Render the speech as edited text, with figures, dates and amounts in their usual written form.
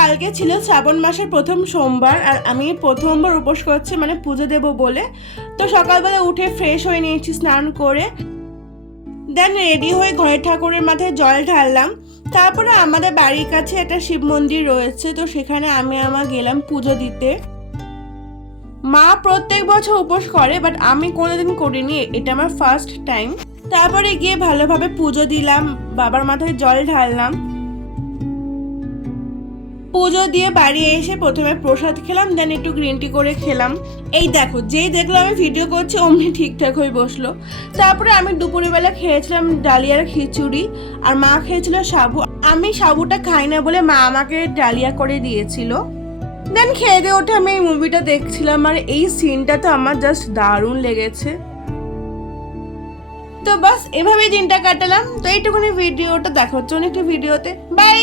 কালকে ছিল শ্রাবণ মাসের প্রথম সোমবার আর আমি প্রথমবার উপোস করছি মানে পুজো দেব বলে। তো সকালবেলা উঠে ফ্রেশ হয়ে নিয়েছি স্নান করে, দেন রেডি হয়ে ঘরের ঠাকুরের মাথায় জল ঢাললাম। তারপরে আমাদের বাড়ির কাছে একটা শিব মন্দির রয়েছে, তো সেখানে আমি গেলাম পুজো দিতে। মা প্রত্যেক বছর উপোস করে, বাট আমি কোনোদিন করিনি, এটা আমার ফার্স্ট টাইম। তারপরে গিয়ে ভালোভাবে পুজো দিলাম, বাবার মাথায় জল ঢাললাম। পুজো দিয়ে বাড়ি এসে প্রথমে প্রসাদ খেলাম, দেন একটু গ্রিন টি করে খেলাম। এই দেখো, যেই দেখলো আমি ভিডিও করছি অমনি ঠিকঠাক হয়ে বসলো। তারপরে আমি দুপুরবেলা খেয়েছিলাম ডালিয়ার খিচুড়ি, আর মা খেয়েছিল সাবু। আমি সাবুটা খাই না বলে মা আমাকে ডালিয়া করে দিয়েছিল। দেন খেয়ে দিয়ে ওঠে আমি এই মুভিটা দেখছিলাম, আর এই সিনটা তো আমার জাস্ট দারুণ লেগেছে। তো বাস এভাবেই দিনটা কাটালাম। তো এইটুকুনি ভিডিওটা দেখা হচ্ছে অনেকটা ভিডিওতে। বাই।